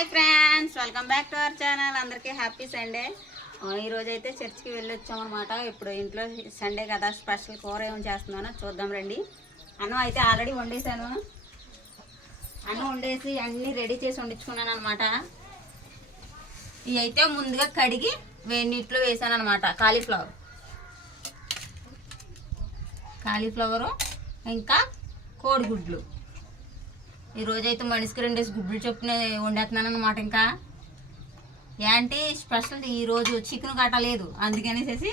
Hi friends welcome back to our channel. అందరికీ happy Sunday. ఈరోజు అయితే చర్చ్కి వెళ్ళి వచ్చామన్నమాట ఇప్పుడు ఇంట్లో సండే కదా స్పెషల్ కూర ఏం చేస్తున్నానో చూద్దాం రండి. అన్నం అయితే ఆల్రెడీ వండేసాను అన్నం వండేసి అన్నీ రెడీ చేసి వండించుకున్నాను అనమాట ఇవి అయితే ముందుగా కడిగి వేడి నీటిలో వేసాను అనమాట కాలీఫ్లవర్. కాలీఫ్లవరు ఇంకా కోడిగుడ్లు. ఈరోజు అయితే మనిషికి రెండేసి గుడ్లు చొప్పున వండేస్తున్నాను అనమాట ఇంకా ఏంటి స్పెషల్ ఈరోజు చికెన్ కట్టలేదు అందుకనేసేసి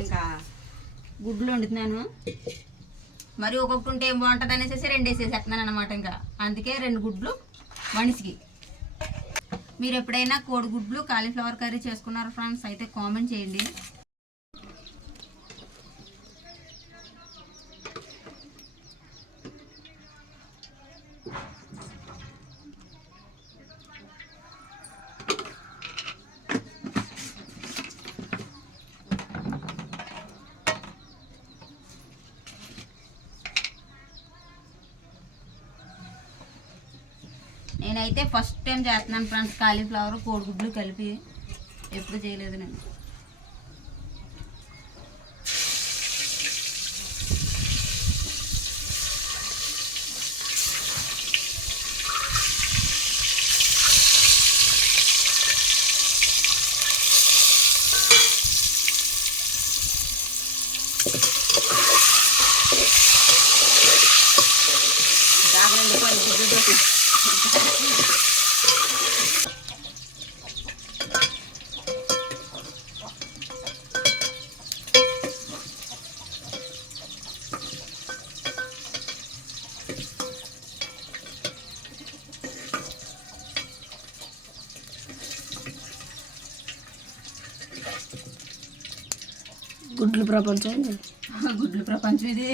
ఇంకా గుడ్లు వండుతున్నాను. మరి ఒక్కొక్కటి ఉంటే ఏం బాగుంటుంది అనేసి రెండు వేసేసేస్తున్నాను అనమాట ఇంకా. అందుకే రెండు గుడ్లు మనిషికి. మీరు ఎప్పుడైనా కోడిగుడ్లు కాలీఫ్లవర్ కర్రీ చేసుకున్నారు ఫ్రెండ్స్? అయితే కామెంట్ చేయండి. నేనైతే ఫస్ట్ టైం చేస్తున్నాను ఫ్రెండ్స్ కాలీఫ్లవర్ కోడిగుడ్లు కలిపి ఎప్పుడు చేయలేదు నేను. గుడ్లు ప్రపంచం గుడ్లు ప్రపంచం ఇది.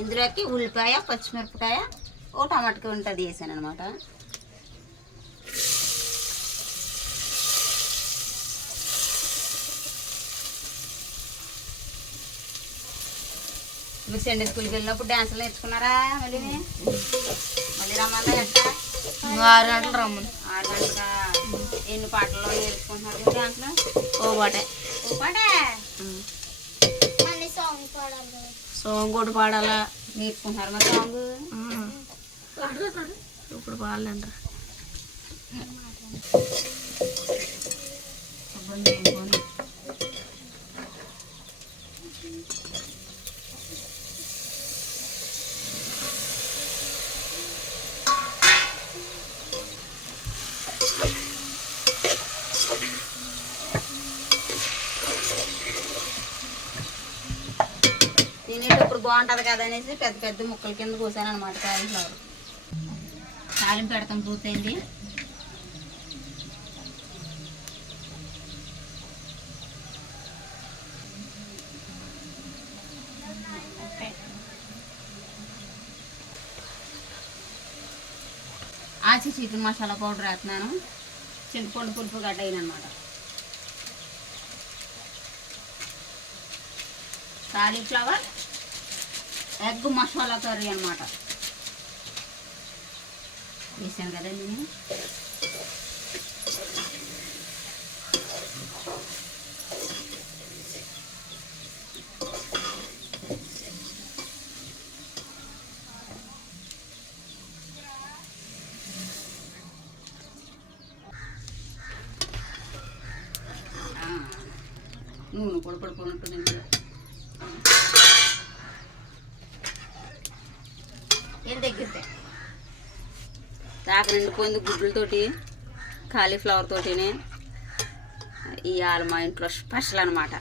ఇందులోకి ఉల్లిపాయ పచ్చిమిరపకాయ ఓ టమాటకాయ ఉంటుంది వేసాను అనమాట మీరు సండే స్కూల్కి వెళ్ళినప్పుడు డ్యాన్సులు నేర్చుకున్నారా మళ్ళీ? మళ్ళీ రమ్మన్నా ఎట్లా ఆరు గంటలు రమ్మని ఆరు గంటలుగా ఎన్ని పాటల్లో నేర్చుకుంటున్నారు డ్యాన్స్లో ఓ పాటే. సాంగ్ కూడా పాడాలా? నేర్చుకుంటున్నారు మా సాంగ్? ఇప్పుడు పాడలేంటారా తినేటప్పుడు బాగుంటుంది కదా అనేసి పెద్ద పెద్ద ముక్కల కింద కోసాను అనమాట కాలీఫ్లవర్ తాలింపు పెడతాం పూర్తయింది. ఆచి చికెన్ మసాలా పౌడర్ వేస్తున్నాను. చింతపండు పులుపు గడ్డ అనమాట కాలీఫ్లవర్ ఎగ్ మసాలా కర్రీ అనమాట వేసాను కదండి నేను ఆ, నూనె కూడా పడిపోయినట్టుంది ఇందులో ఏం తగ్గితే దాకా నిండిపోయింది గుడ్లతోటి కాలీఫ్లవర్ తోటినే. ఇవాళ మా ఇంట్లో స్పెషల్ అనమాట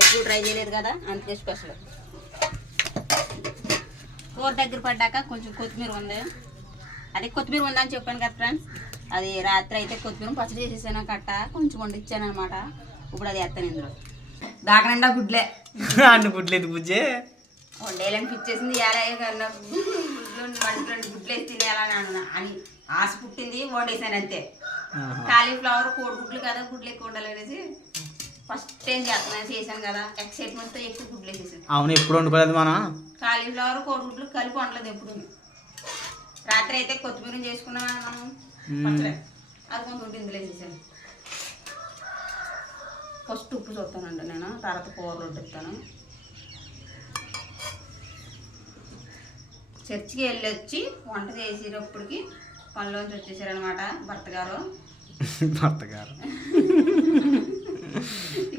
ఎప్పుడు ట్రై చేయలేదు కదా అందుకే స్పెషల్ కూర దగ్గర పడ్డాక కొంచెం కొత్తిమీర ఉంది. అదే కొత్తిమీర ఉందని చెప్పాను కదా ఫ్రెండ్స్ అది రాత్రి అయితే కొత్తిమీర పచ్చడి చేసేసాను కట్ట. కొంచెం వండిచ్చాను అనమాట ఇప్పుడు అది ఎత్తాను ఇందులో. దాకా నిండా గుడ్లే. అన్ని గుడ్లేదు బుజ్జే? వండేయాలని పిచ్చేసింది ఇవాళ రెండు గుడ్లు వేసి తినేయాలని అన్న. అని ఆశ పుట్టింది వండేసాను అంతే. కాలీఫ్లవర్ కోడిగుడ్లు కదా గుడ్లు ఎక్కువ ఉండాలనేసి ఫస్ట్ టైం చేస్తున్నాను చేశాను కదా ఎక్సైట్మెంట్తో ఎక్కువ గుడ్లు వేసేసాను అవును ఎప్పుడు వండుకోలేదు మనం? కాలీఫ్లవర్ కోడిగుడ్లు కలిపి వండలేదు ఎప్పుడు. రాత్రి అయితే కొత్తిమీర చేసుకున్నాను అది కొంచెం ఉంటే ఇందులో వేసేసాను. ఫస్ట్ ఉప్పు చూస్తానండి నేను తర్వాత కూరలు వడ్డిస్తాను చర్చికి వెళ్ళి వచ్చి వంట చేసేటప్పటికి పనిలోంచి వచ్చేసారనమాట భర్త గారు భర్త గారు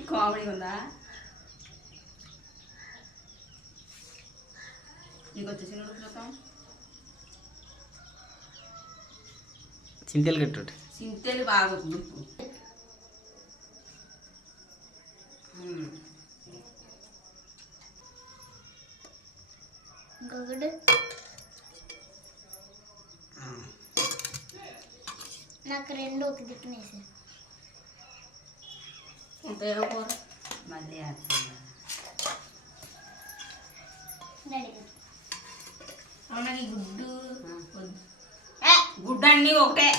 కామెడీ ఉందా? నీకు వచ్చేసి ఉప్పు చూద్దాం. చింతలు కట్టు సింతేలు బాగా ఇంకొకటి. నాకు రెండు ఒక దిక్కున వేసారు ఇంకా ఏం కూర మళ్ళీ వేస్తున్నా. డాడీ అవునా ఈ గుడ్డు? గుడ్డు అన్నీ ఒకటే.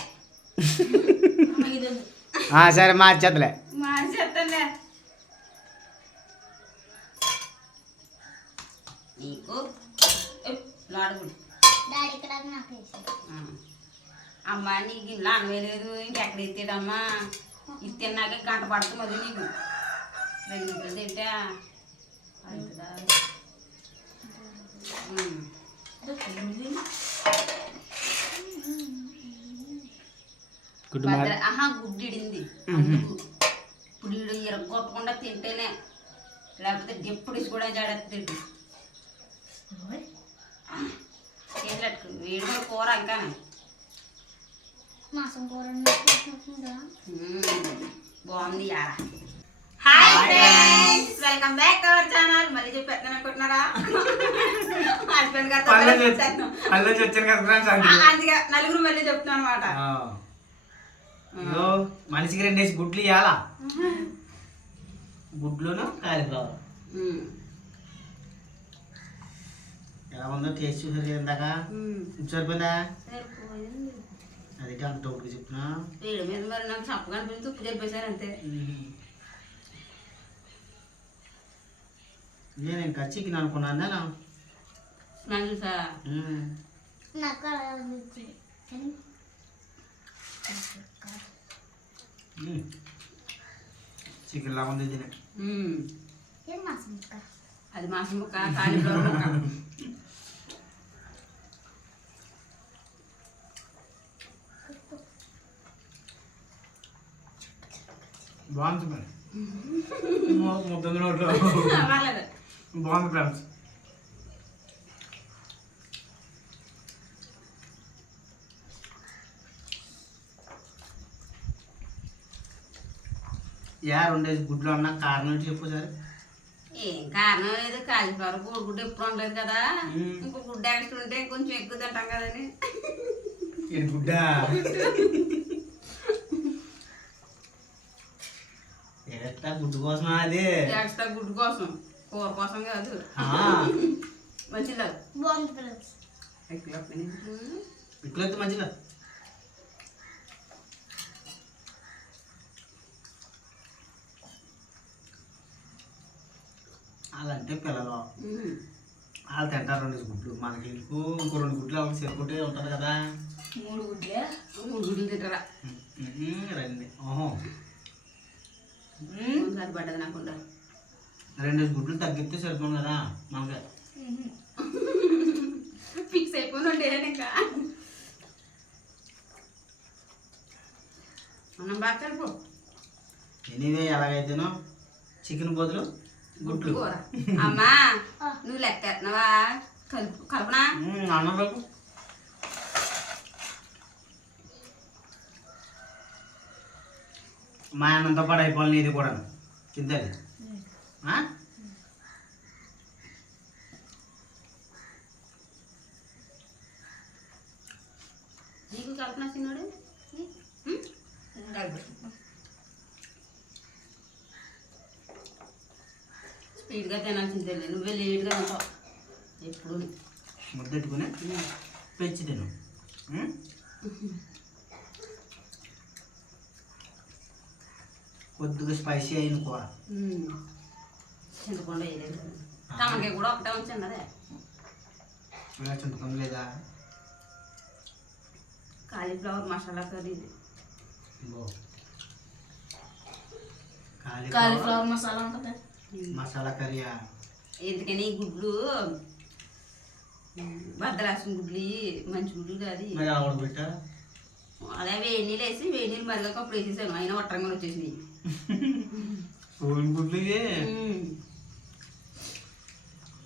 సరే మార్చేతలే మార్చేస్తానులే నీకు అమ్మా నీకు ఇంట్లో అనవేలేదు ఇంకెక్కడ ఎత్తాడమ్మా ఇది తిన్నాక గంట పడుతుంది అది నీకు. రెండు నిమిషాలు తింటా అవుతుందా? ఆహా గుడ్డు ఇడింది. మ్మ్. ఇప్పుడు ఇరగొట్టకుండా తింటేనే లేకపోతే డిప్పుడిసి కూడా జాడేస్తుంది చేతులట్టు వేడి కూడా కూర మాసం. బాగుంది యారా hi friends welcome back to our channel మళ్ళీ చెప్పేస్తాను అనుకుంటున్నారా? హస్బెండ్ అందుకే. నలుగురు మళ్ళీ చెప్తున్నాను అనమాట. మనిషికి రెండేసి గుడ్లు ఇవ్వాలా గుడ్లును? కాలిఫ్లవర్? ఎలా ఉందో టేస్ట్ చూసారు ఇందాక? సరిపోయిందా? అది అంత టోపుకి చెప్తున్నా వీడి మీద మరి నాకు చప్పగా అనిపించి ఉప్పు చెప్పేశాను అంతే. నేను ఇంకా చికెన్ అనుకున్నాను నేను స్మెల్. నాకు. చికెన్ లాగా ఉంది తినే. మ్మ్. ఇది మాసం ముక్క? అది మాసం ముక్క కాలీఫ్లవర్ ముక్క. బాగుంది మరి. ముద్ద నోట్లో బాగుంది ఫ్రెండ్స్ యా రెండేసి గుడ్లు అన్నా కారణం చెప్పు సార్? ఏం కారణం లేదు కాలీఫ్లవర్ కోడి గుడ్డు ఎప్పుడు ఉండలేదు కదా. ఇంకో గుడ్డ ఎక్స్ట్రా ఉంటే కొంచెం ఎక్కువ తింటాం ఇది గుడ్డ ఎట్లా గుడ్డు కోసమా అది? ఎక్స్ట్రా గుడ్డు కోసం. కూర కోసం కాదు. ఆ, మంచిదా? బాగుంది ఫ్రెండ్స్ ఇట్లయితే మంచిగా అలాంటే పిల్లలు వాళ్ళు తింటారు రెండు గుడ్లు. మనకి ఎందుకు ఇంకో రెండు గుడ్లు వాళ్ళకి సరిపోతే ఉంటుంది కదా. మూడు గుడ్లే? మూడు గుడ్లు తింటారా? రండి. ఓహో. ఒకసారి పడ్డది నాకుండా రెండు గుడ్లు తగ్గిస్తే సరిపోను కదా మనకి. ఫిక్స్ అయిపోయి ఇంకా. మనం బాగా కలుపు. ఎనీవే ఎలాగైతేనో చికెన్ బదులు గుడ్లు. కూర. అమ్మా నువ్వు లెక్క ఎత్తున్నావా కలుపు కలపనా? అన్నం బాబు మా అన్నంతో పాటు అయిపోవాలి ఇది కూడా ఆ? నీకు కల్పన చిన్నాడు? స్పీడ్గా తినాల్సిందే నువ్వే లేట్గా ఉంటావు ఎప్పుడు? ముద్దెట్టుకుని? పెంచి తిను కొద్దిగా స్పైసీ అయింది కూర. చింతకుండా వేయలేదు. టమాకాయ కూడా ఒకటే ఉంచండి అదే. చింతపండు లేదా? Cauliflower masala curry. Cauliflower masala ఉంటుంది. మసాలా కర్రీయా? ఎందుకని ఈ గుడ్లు బద్దలాసిన గుడ్లు మంచి గుడ్లు కాదు అదే వేడి నీళ్ళు వేసి వేడి నీళ్ళు మరిగాక అప్పుడు వేసేసాను. అయినా వట్టంగా వచ్చేసినాయి. సూర్యుని గుడ్లు.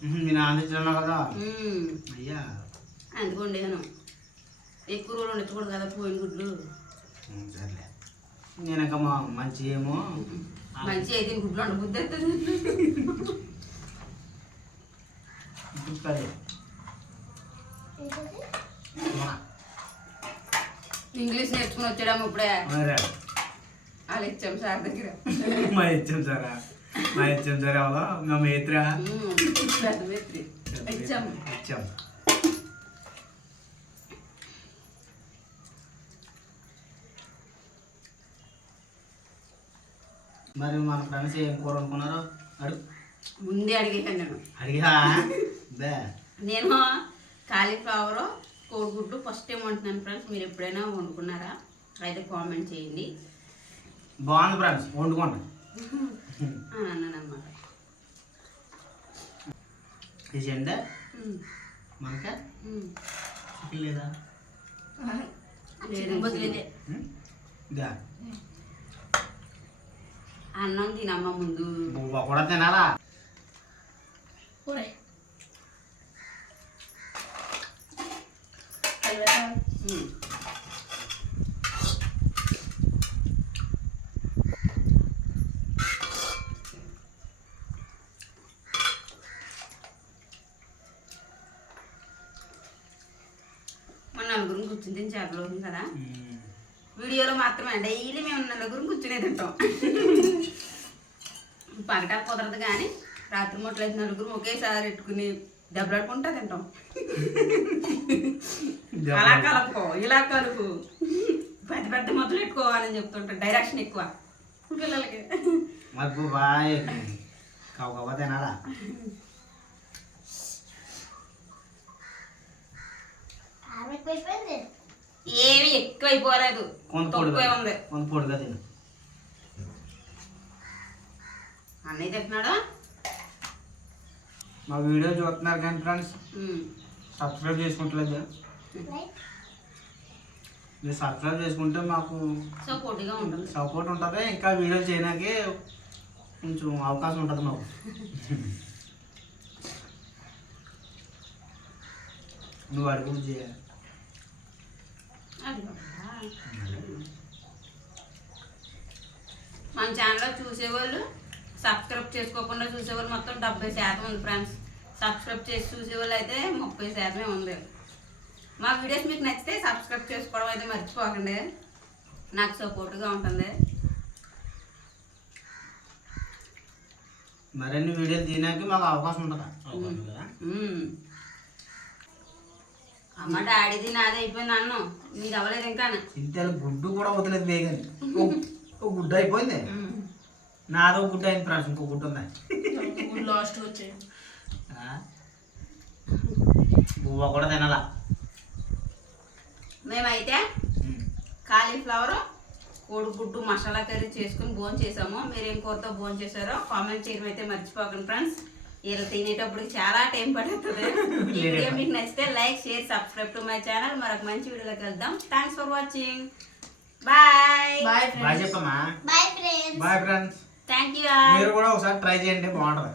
ఉహు, మీ నాన్న కదా. అయ్యా. అందుకు వండాను ఎక్కువ రోజులు ఉండకూడదు కదా పోయిన గుడ్లు? సర్లే. నేను ఇంకా మా మంచి ఏమో మంచి అయితే గుడ్లు ఏంటది? ఇంగ్లీష్ నేర్చుకుని వచ్చాడమ్మ ఇప్పుడే. వాళ్ళు ఇచ్చాం సార్ దగ్గర. మా ఇచ్చాం సారా? మా ఇచ్చాం సార్ ఎవరో మా మేత్రా? మేస్త్రి ఇచ్చాము ఇచ్చాం మరి మన ఫ్రెండ్స్ ఏం కూర అనుకున్నారు అడుగు. ముందే అడిగేసాను నేను. అడిగా? బే. నేను కాలీఫ్లవర్ కోడిగుడ్లు ఫస్ట్ టైం వండుతున్నాను ఫ్రెండ్స్. మీరు ఎప్పుడైనా వండుకున్నారా? అయితే కామెంట్ చేయండి. బాగుంది ఫ్రెండ్స్ వండుకోండి. ఇది ఎండే మనక? చికెన్ లేదా? బదిలీదే ఉం? ఇదా. అన్నం తినమ్మ ముందు. బువ్వ కూడా తినాలా? కూరే నలుగురు కూర్చుని తిని చేపలు కదా. వీడియోలో మాత్రమే. డైలీ మేము నలుగురు కూర్చునే తింటాం. పగటాలు కుదరదు కానీ రాత్రి మొట్లు అయితే నలుగురు ఒకేసారి పెట్టుకుని దెబ్బలాడుకుంటా తింటాం. అలా కలుపుకో ఇలా కలుపు. పెద్ద పెద్ద మొదలు పెట్టుకోవాలని చెప్తుంటాం డైరెక్షన్ ఎక్కువ. పిల్లలకి. కవ్వ కవ్వ తినాలా కారం ఎక్కువైపోయింది ఏమి ఎక్కువ అయిపోలేదు కొంత పొడిగా ఉంది. కొంత పొడిగా తిను. అన్నయ్య తింటున్నాడా? మా వీడియో చూస్తున్నారు కానీ ఫ్రెండ్స్. సబ్స్క్రైబ్ చేసుకుంటలేదు లైక్. మీరు సబ్స్క్రైబ్ చేసుకుంటే మాకు సపోర్ట్గా ఉంటుంది. సపోర్ట్ ఉంటుంది. ఇంకా వీడియో చేయడానికి కొంచెం అవకాశం ఉంటుంది మాకు. నువ్వు అడుగు చేయాలి. మన ఛానల్లో చూసేవాళ్ళు సబ్స్క్రైబ్ చేసుకోకుండా చూసేవాళ్ళు మొత్తం డెబ్బై శాతం ఉంది ఫ్రెండ్స్ సబ్స్క్రైబ్ చేసి చూసేవాళ్ళు అయితే ముప్పై శాతమే ఉంది. మా వీడియోస్ మీకు నచ్చితే సబ్స్క్రైబ్ చేసుకోవడం అయితే మర్చిపోకండి. నాకు సపోర్ట్గా ఉంటుంది. మరిన్ని వీడియోలు తీయడానికి మాకు అవకాశం ఉంటుంది. అమ్మ డాడీది నాది అయిపోయింది అన్నం. మీది అవ్వలేదు ఇంకా చింతలు గుడ్డు కూడా వదిలేదు వేగని ఒక గుడ్డు అయిపోయింది? నాదో గుడ్డు అయింది ఫ్రెండ్స్ ఇంకో గుడ్డు ఉంది. లాస్ట్ వచ్చే ఆ? బువ్వ కూడా తినాలా? మేమైతే. కాలీఫ్లవర్ కోడిగుడ్డు మసాలా కర్రీ చేసుకుని భోజనం చేసాము మీరు ఏం కూరతో భోజనం చేశారో కామెంట్ చేయడం అయితే మర్చిపోకండి ఫ్రెండ్స్. ఇలా తినేటప్పుడు చాలా టైం పడుతుంది. ఈ వీడియో మీకు నచ్చితే like share subscribe to my channel. మరొక మంచి వీడియోలోకి వెళ్దాం thanks for watching bye bye bye చెప్పమ్మా. Bye friends bye friends thank you మీరు కూడా ఒకసారి ట్రై చేయండి బాగుంటుంది.